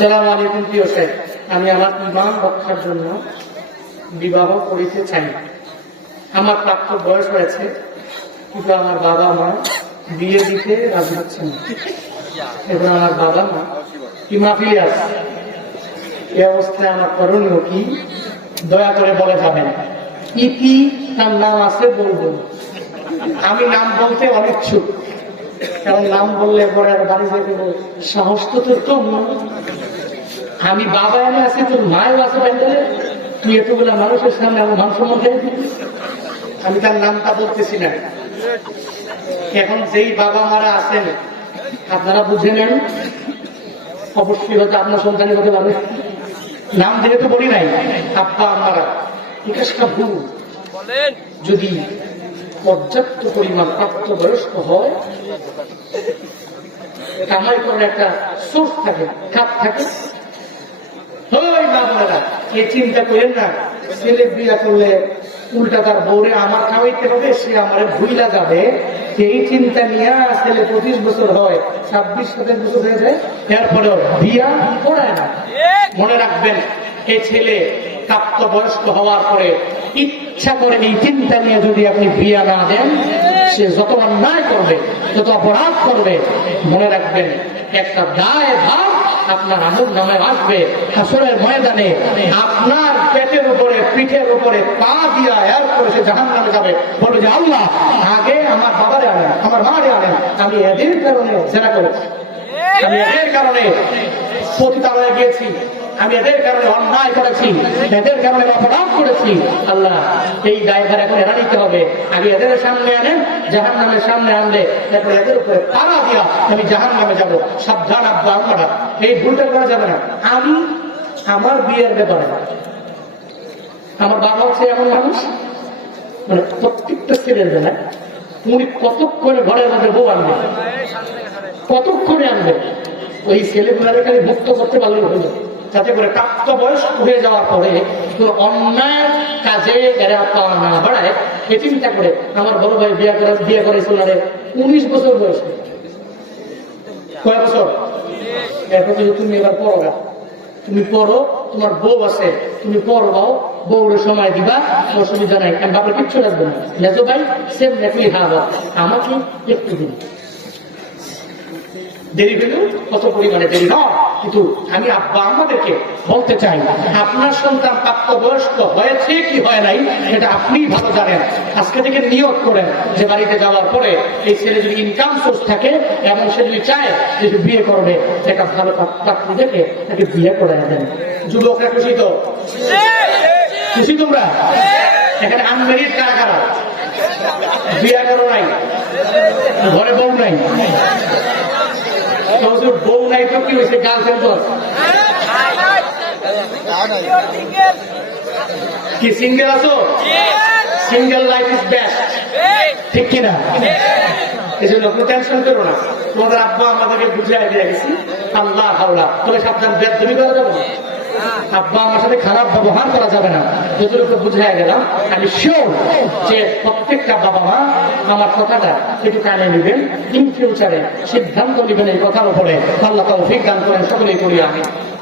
আসসালামু আলাইকুম প্রিয় সাহেব, আমি আমার ইমান রক্ষার জন্য বিবাহ করিতে চাই। আমার প্রাপ্ত বয়স হয়েছে, কিন্তু আমার বাবা মা বিয়ে দিতে রাজি হচ্ছেন না। এবং আমার বাবা মা কি মাফিলে আছে, এই অবস্থায় আমার করণীয় কি, দয়া করে বলে যাবেন। ইতি তার নাম আছে, বলবো। আমি নাম বলতে অনিচ্ছুক, কারণ নাম বললে পরে আর বাড়ি যেতে সাহস তো তোর কম না। আমি বাবা এনে আছি, তোর মায়ের আছে প্যান্ডেলে, তুই এতগুলা মানুষের সামনে আমার মান সম্মান খেয়ে দিবি। আমি তার নামটা বলতেছি না। এখন যেই বাবা মারা আছেন আপনারা বুঝে নেন, অবশ্যই হয়তো আপনার সন্তানই হতে পারবে। নাম যেহেতু বলি নাই, আব্বা আমারা বিকাশটা ভুল। যদি পর্যাপ্ত পরিমাণ প্রাপ্তবয়স্ক হয়, কামাই করার একটা সোর্স থাকে, খাত থাকে, ওই বাবারা এই চিন্তা করেন না ছেলে বিয়া করলে উল্টা তার বউরে আমার খাওয়াইতে হবে, সে আমার ভুইলা যাবে। এই চিন্তা নিয়ে ছেলে 25 বছর হয়, 26-27 বছর হয়ে যায়, এরপরেও বিয়া করায় না। মনে রাখবেন, এই ছেলে প্রাপ্তবয়স্ক হওয়ার পরে ইচ্ছা করে এই চিন্তা নিয়ে যদি আপনি বিয়া না দেন, সে যত অন্যায় করবে, যত অপরাধ করবে, মনে রাখবেন একটা দায় ভাব আপনার আমল নামে আসবে। হাসরের ময়দানে আপনার পেটের উপরে, পিঠের উপরে পা দিয়া এরপরে সে জাহান্নামে যাবে। বলবে যে আল্লাহ, আগে আমার বাবারে আনেন, আমার মারে আনেন, আমি এদের কারণে জেনা করেছি, আমি এদের কারণে পতিতালয়ে গিয়েছি, আমি এদের কারণে অন্যায় করেছি, এদের কারণে অপরাধ করেছি। আল্লাহ, এই দায়ভার এখন এরা নিতে হবে। আগে এদের সামনে আনেন, জাহান্নামের সামনে আনলে তারপর এদের উপরে পাড়া দিয়া আমি জাহান্নামে যাব। সাবধান আব্বা আমরা, এই ভুলটা করা যাবে না। আমি আমার বিয়ের ব্যাপারে, আমার বাবা হচ্ছে এমন মানুষ, মানে প্রত্যেকটা ছেলের বেলায় উনি কতক্ষণে ঘরের মধ্যে বউ আনবে, কতক্ষণে আনবে, ওই ছেলেগুলারে খালি মুক্ত করতে পারলে হইল, যাতে করে প্রাপ্ত বয়স হয়ে যাওয়ার পরে কোন অন্যায় কাজে এরা পা না বাড়ায়। এ চিন্তা করে আমার বড় ভাই বিয়ে করেছিল 19 বছর বয়সে। কয় বছর? এরপর তুমি এবার পড়ো না, তুমি পড়ো, তোমার বউ আছে, তুমি পড়বাও, বউর সময় দিবা, অসুবিধা নাই, আমি বাবার কিচ্ছু রাখবো না। লেজো ভাই সেম নাকি হাবা, আমাকে একটু দিন দেরি হইল, কত পরিমাণে দেরি নয়, কিন্তু আমি আব্বা আমাদেরকে বলতে চাই, আপনার সন্তান প্রাপ্তবয়স্ক হয়েছে কি হয় নাই এটা আপনিই ভালো জানেন। আজকে থেকে নিয়োগ করেন যে বাড়িতে যাওয়ার পরে এই ছেলে যদি ইনকাম সোর্স থাকে এবং সে যদি চায় যে বিয়ে করবে, একটা ভালো পাত্রী দেখে তাকে বিয়ে করে দেন। যুবকরা খুশি তো? খুশি তোমরা? এখানে আনমেরিড কারা কারা? বিয়ে করো নাই, ঘরে বউ নাই, বউ নাই তো কি হয়েছে, গার্লফ্রেন্ড কি সিঙ্গেল আছো? সিঙ্গেল লাইফ ইজ বেস্ট, ঠিক কিনা? এই জন্য টেনশন করো না, তোমাদের আব্বা আমাদেরকে বুঝিয়ে দিয়ে গেছি। আল্লাহ হাওলা, তবে সাবধান, বেদবি করা যাবে না, আব্বা আমার সাথে খারাপ ব্যবহার করা যাবে না। যতটুকু বুঝাই গেলাম, আমি শিওর যে প্রত্যেকটা বাবা মা আমার কথাটা একটু কানে নেবেন, ইন ফিউচারে সিদ্ধান্ত নেবেন এই কথার উপরে। আল্লাহ তৌফিক দান করেন, সকলেই করি আমি।